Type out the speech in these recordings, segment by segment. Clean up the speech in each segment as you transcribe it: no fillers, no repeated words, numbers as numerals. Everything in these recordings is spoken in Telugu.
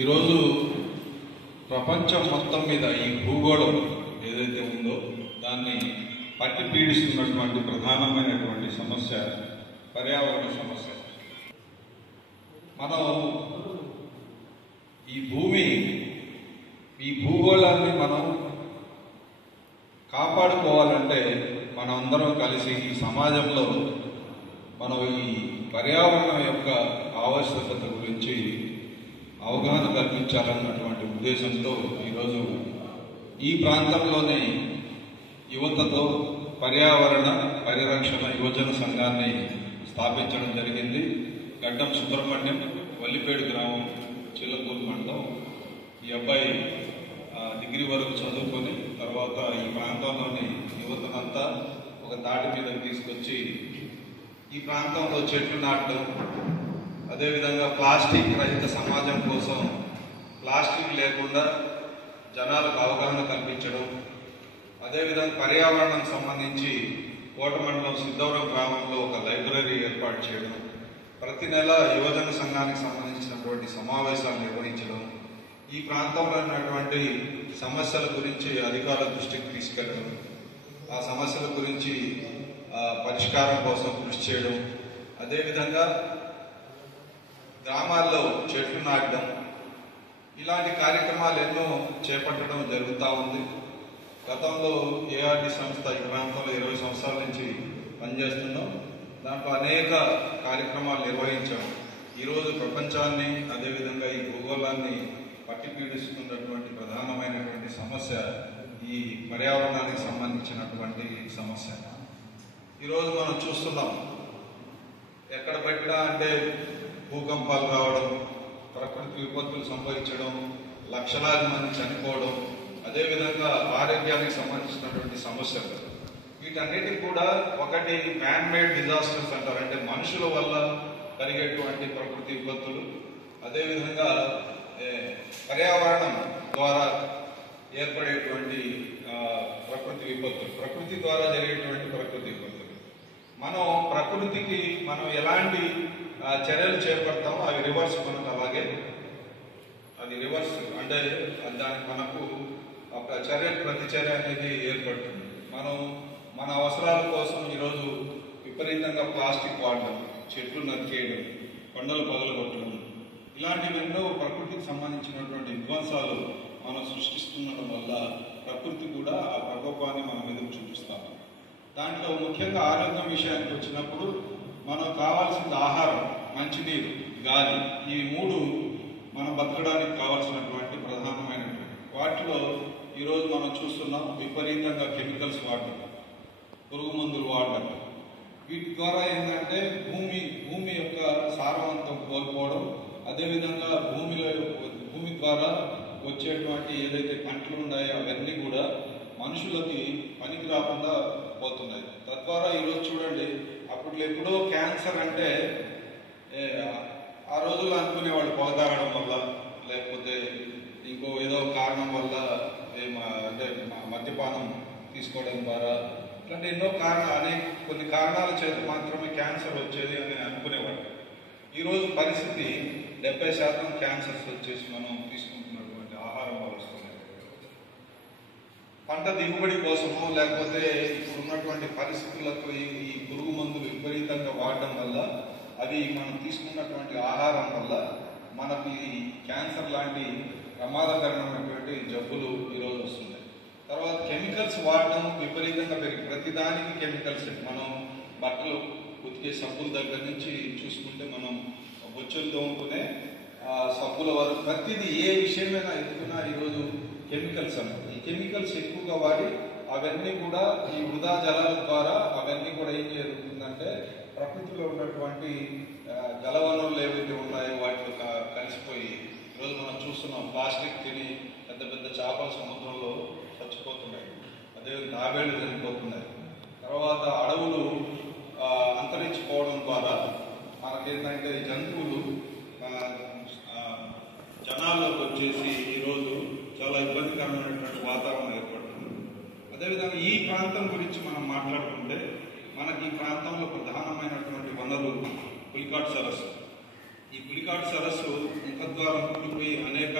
ఈరోజు ప్రపంచం మొత్తం మీద ఈ భూగోళం ఏదైతే ఉందో దాన్ని పట్టి పీడిస్తున్నటువంటి ప్రధానమైనటువంటి సమస్య పర్యావరణ సమస్య. మనం ఈ భూగోళాన్ని మనం కాపాడుకోవాలంటే మనందరం కలిసి ఈ సమాజంలో మనం ఈ పర్యావరణం యొక్క ఆవశ్యకత గురించి అవగాహన కల్పించాలన్నటువంటి ఉద్దేశంతో ఈరోజు ఈ ప్రాంతంలోనే యువతతో పర్యావరణ పరిరక్షణ యువజన సంఘాన్ని స్థాపించడం జరిగింది. గడ్డం సుబ్రహ్మణ్యం, వల్లిపేడు గ్రామం, చిల్లకూరు మండలం. ఈ అబ్బాయి డిగ్రీ వరకు చదువుకొని తర్వాత ఈ ప్రాంతంలోని యువతనంతా ఒక తాటి మీద తీసుకొచ్చి ఈ ప్రాంతంలో చెట్లు నాటడం, అదేవిధంగా ప్లాస్టిక్ రహిత సమాజం కోసం ప్లాస్టిక్ లేకుండా జనాలకు అవగాహన కల్పించడం, అదేవిధంగా పర్యావరణం సంబంధించి కోట మండలం సిద్ధవరం గ్రామంలో ఒక లైబ్రరీ ఏర్పాటు చేయడం, ప్రతి నెల యువజన సంఘానికి సంబంధించినటువంటి సమావేశాలు నిర్వహించడం, ఈ ప్రాంతంలో ఉన్నటువంటి సమస్యల గురించి అధికారుల దృష్టికి తీసుకెళ్లడం, ఆ సమస్యల గురించి పరిష్కారం కోసం కృషి చేయడం, అదేవిధంగా గ్రామాల్లో చెట్లు నాటడం, ఇలాంటి కార్యక్రమాలు ఎన్నో చేపట్టడం జరుగుతూ ఉంది. గతంలో ఏఆర్డి సంస్థ ఈ ప్రాంతంలో 20 సంవత్సరాల నుంచి పనిచేస్తున్నాం. దాంట్లో అనేక కార్యక్రమాలు నిర్వహించాం. ఈరోజు ప్రపంచాన్ని అదేవిధంగా ఈ భూగోళాన్ని పట్టి పీడిస్తున్నటువంటి ప్రధానమైనటువంటి సమస్య ఈ పర్యావరణానికి సంబంధించినటువంటి సమస్య. ఈరోజు మనం చూస్తున్నాం, ఎక్కడ పెట్టినా అంటే భూకంపాలు రావడం, ప్రకృతి విపత్తులు సంభవించడం, లక్షలాది మంది చనిపోవడం, అదేవిధంగా ఆరోగ్యానికి సంబంధించినటువంటి సమస్యలు. వీటన్నిటికి కూడా ఒకటి మ్యాన్ మేడ్ డిజాస్టర్స్ అంటారు, అంటే మనుషుల వల్ల కలిగేటువంటి ప్రకృతి విపత్తులు, అదేవిధంగా పర్యావరణం ద్వారా ఏర్పడేటువంటి ప్రకృతి విపత్తులు, ప్రకృతి ద్వారా జరిగేటువంటి ప్రకృతి విపత్తులు. ప్రకృతికి మనం ఎలాంటి చర్యలు చేపడతామో అవి రివర్స్ మనకు అలాగే అది రివర్స్ అంటే దానికి మనకు ఒక ప్రతిచర్య అనేది ఏర్పడుతుంది. మనం మన అవసరాల కోసం ఈరోజు విపరీతంగా ప్లాస్టిక్ వాడడం, చెట్లు నరికేయడం, కొండలు పగలగొట్టడం, ఇలాంటివి ఎన్నో ప్రకృతికి సంబంధించినటువంటి విధ్వంసాలు మనం సృష్టిస్తుండడం వల్ల ప్రకృతి కూడా ఆ ప్రకోపాన్ని మన మీద చూపిస్తాం. దాంట్లో ముఖ్యంగా ఆరోగ్యం విషయానికి వచ్చినప్పుడు మనకు కావాల్సిన ఆహారం, మంచినీరు, గాలి, ఈ మూడు మనం బతకడానికి కావాల్సినటువంటి ప్రధానమైనటువంటి వాటిలో ఈరోజు మనం చూస్తున్నాం విపరీతంగా కెమికల్స్ వాడడం, పురుగు మందులు వాడడం. వీటి ద్వారా ఏంటంటే భూమి యొక్క సారవంతం కోల్పోవడం, అదేవిధంగా భూమి ద్వారా వచ్చేటువంటి ఏదైతే పంటలు ఉన్నాయో అవన్నీ కూడా మనుషులకి పనికి రాకుండా పోతున్నాయి. తద్వారా ఈరోజు చూడండి, అప్పట్లో ఎప్పుడో క్యాన్సర్ అంటే ఆ రోజుల్లో అనుకునేవాళ్ళు పొగ తాగడం వల్ల, లేకపోతే ఇంకో ఏదో కారణం వల్ల, అంటే మద్యపానం తీసుకోవడం ద్వారా, ఇట్లాంటి ఎన్నో కొన్ని కారణాల చేత మాత్రమే క్యాన్సర్ వచ్చేది అని అనుకునేవాళ్ళు. ఈరోజు పరిస్థితి 70% క్యాన్సర్స్ వచ్చేసి మనం తీసుకుంటున్నటువంటి ఆహారం వల్ల వస్తున్నాయి. పంట దిగుబడి కోసమో లేకపోతే ఇప్పుడు ఉన్నటువంటి పరిస్థితులకు ఈ పురుగు మందులు విపరీతంగా వాడడం వల్ల, అవి మనం తీసుకున్నటువంటి ఆహారం వల్ల మనకి క్యాన్సర్ లాంటి ప్రమాదకరమైనటువంటి జబ్బులు ఈరోజు వస్తున్నాయి. తర్వాత కెమికల్స్ వాడడం విపరీతంగా పెరిగి, ప్రతిదానికి కెమికల్స్. మనం బట్టలు ఉతికే సబ్బుల దగ్గర నుంచి చూసుకుంటే, మనం బొచ్చులు తోముకునే సబ్బుల వరకు ప్రతిదీ ఏ విషయమైనా ఎత్తుకున్నా ఈరోజు కెమికల్స్ అన్నమాట. ఈ కెమికల్స్ ఎక్కువగా వాడి అవన్నీ కూడా ఈ వృధా జలాల ద్వారా అవన్నీ కూడా ఏం జరుగుతుందంటే ప్రకృతిలో ఉన్నటువంటి జలవనరులు ఏవైతే ఉన్నాయో వాటిలో కలిసిపోయి ఈరోజు మనం చూస్తున్నాం, ప్లాస్టిక్ తిని పెద్ద పెద్ద చేపలు సముద్రంలో చచ్చిపోతున్నాయి, అదే తాబేళ్లు చనిపోతున్నాయి. తర్వాత అడవులు అంతరించిపోవడం ద్వారా మనకేంటంటే జంతువులు జనాల్లోకి వచ్చేసి ఈరోజు చాలా ఇబ్బందికరమైనటువంటి వాతావరణం ఏర్పడుతుంది. అదేవిధంగా ఈ ప్రాంతం గురించి మనం మాట్లాడుకుంటే, మనకి ఈ ప్రాంతంలో ప్రధానమైనటువంటి వనరు పులికాట్ సరస్సు. ఈ పులికాట్ సరస్సు ముఖద్వారం కూలిపోయి అనేక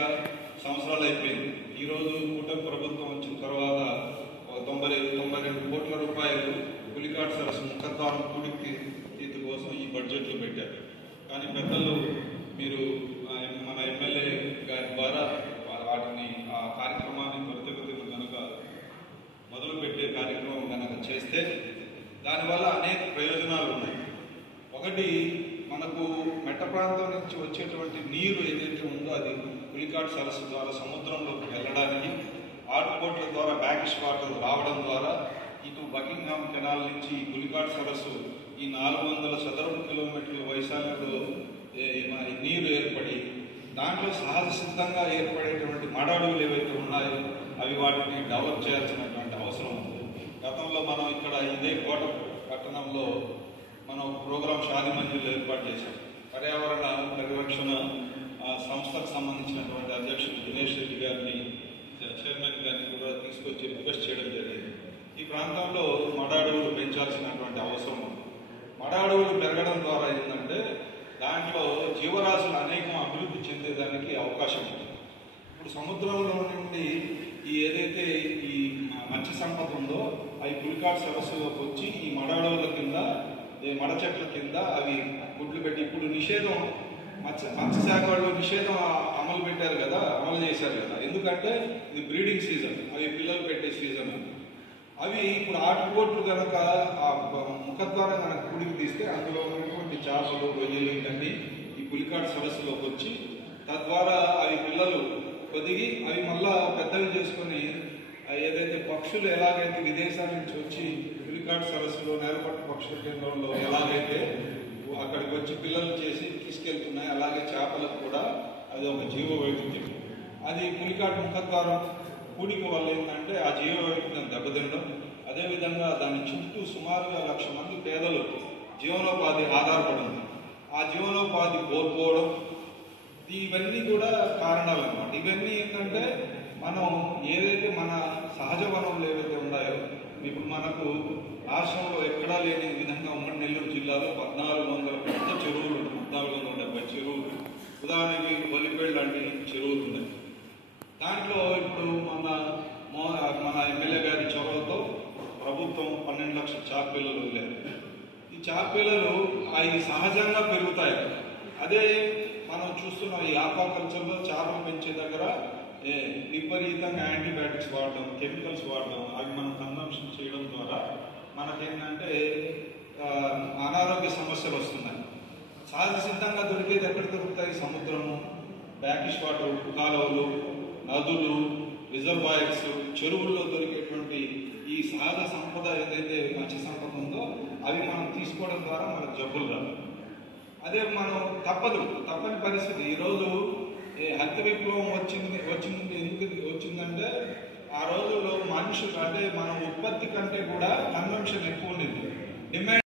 సంవత్సరాలు అయిపోయింది. ఈరోజు కూటమి ప్రభుత్వం వచ్చిన తర్వాత 92 కోట్ల రూపాయలు పులికాట్ సరస్సు ముఖద్వారం తీర్పు కోసం ఈ బడ్జెట్లో పెట్టారు. కానీ పెద్దలు మీరు మన ఎమ్మెల్యే గారి ద్వారా వాటిని ఆ కార్యక్రమాన్ని త్వరితగతిన కనుక మొదలుపెట్టే కార్యక్రమం కనుక చేస్తే దానివల్ల అనేక ప్రయోజనాలు ఉన్నాయి. ఒకటి, మనకు మెట్ట ప్రాంతం నుంచి వచ్చేటువంటి నీరు ఏదైతే ఉందో అది పులికాట్ సరస్సు ద్వారా సముద్రంలోకి వెళ్ళడానికి, ఆటుపోట్ల ద్వారా బ్యాకిష్ వాటర్ రావడం ద్వారా ఇటు బకింగ్హామ్ కెనాల్ నుంచి పులికాట్ సరస్సు ఈ 400 చదరపు కిలోమీటర్ల వైశాల్యంలో నీరు ఏర్పడి దాంట్లో సహజ సిద్ధంగా ఏర్పడేటువంటి మడడుగులు ఏవైతే ఉన్నాయో అవి వాటిని డెవలప్ చేయాల్సినటువంటి అవసరం ఉంది. గతంలో మనం ఇక్కడ ఇదే కోట పట్టణంలో మనం ప్రోగ్రామ్ షాది మంజిల్ ఏర్పాటు చేశాం. పర్యావరణ పరిరక్షణ సంస్థకు సంబంధించినటువంటి అధ్యక్షుడు దినేష్ రెడ్డి గారిని, చైర్మన్ గారిని కూడా తీసుకొచ్చి రిక్వెస్ట్ చేయడం జరిగింది. ఈ ప్రాంతంలో మడాడుగులు పెంచాల్సినటువంటి అవసరం ఉంది. మడాడుగులు పెరగడం ద్వారా ఏంటంటే దాంట్లో జీవరాశులు అనేకం అభివృద్ధి చెందేదానికి అవకాశం ఉంది. ఇప్పుడు సముద్రంలో నుండి ఏదైతే ఈ మత్స్య సంపద ఉందో అవి పులికాట్ సరస్సులోకి వచ్చి ఈ మడాడుగుల కింద, మడ చెట్ల కింద అవి గుడ్లు పెట్టి, ఇప్పుడు నిషేధం మత్స్యశాఖ వాళ్ళు నిషేధం అమలు చేశారు కదా. ఎందుకంటే ఇది బ్రీడింగ్ సీజన్, అవి పిల్లలు పెట్టే సీజన్. అవి ఇప్పుడు ఆటుపోట్లు కనుక ఆ ముఖద్వారం కనుక కుడికి తీస్తే అందులో ఉన్నటువంటి చేపలు, రొయ్యలు ఇవన్నీ ఈ పులికాట్ సరస్సులోకి వచ్చి తద్వారా అవి పిల్లలు కొదిగి అవి మళ్ళా పెద్దవి చేసుకొని ఏదైతే పక్షులు ఎలాగైతే విదేశాల నుంచి వచ్చి పులికాట్ సరస్సులో నేలపట్టు పక్షుల కేంద్రంలో ఎలాగైతే అక్కడికి వచ్చి పిల్లలు చేసి తీసుకెళ్తున్నాయి, అలాగే చేపలకు కూడా అది ఒక జీవ వైవిధ్యం. అది పులికాట్ ముఖద్వారం కూడిక వల్ల ఏంటంటే ఆ జీవ వైవిధ్యం దెబ్బతినడం, అదేవిధంగా దాని చుట్టూ సుమారుగా 1,00,000 మంది పేదలు జీవనోపాధి ఆధారపడి ఉంది. ఆ జీవనోపాధి కోల్పోవడం ఇవన్నీ కూడా కారణాలు అన్నమాట. ఇవన్నీ ఏంటంటే మనం ఏదైతే మన సహజ వనరులు ఏవైతే ఉన్నాయో, ఇప్పుడు మనకు రాష్ట్రంలో ఎక్కడా లేని విధంగా ఉమ్మడి నెల్లూరు జిల్లాలో 1400 పెద్ద చెరువులు, 1470 చెరువులు, ఉదాహరణకి బొల్లిపేళ్ళు లాంటి చెరువులు ఉన్నాయి. దాంట్లో ఇప్పుడు మన ఎమ్మెల్యే గారి చొరవతో ప్రభుత్వం 12 లక్షల చేపపిల్లలు వదిలేదు. ఈ చేపపిల్లలు అవి సహజంగా పెరుగుతాయి. అదే మనం చూస్తున్న ఈ ఆక్వాకల్చర్లో చేపలు పెంచే దగ్గర విపరీతంగా యాంటీబయాటిక్స్ వాడడం, కెమికల్స్ వాడడం, అవి మనం కన్సంప్షన్ చేయడం ద్వారా మనకేంటంటే అనారోగ్య సమస్యలు వస్తున్నాయి. సహజ సిద్ధంగా దొరికేది ఎక్కడ దొరుకుతాయి? సముద్రము, బ్యాకిష్ వాటర్, కాలువలు, నదులు, రిజర్వాయర్స్, చెరువుల్లో దొరికేటువంటి ఈ సహజ సంపద ఏదైతే మత్స్య సంపద ఉందో అవి మనం తీసుకోవడం ద్వారా మనకు జబ్బులు రాదు. అదే మనం తప్పని పరిస్థితి. ఈరోజు హరిత విప్లవం ఎందుకు వచ్చిందంటే ఆ రోజుల్లో మనుషులు అంటే మన ఉత్పత్తి కంటే కూడా కన్సంప్షన్ ఎక్కువ ఉండేది.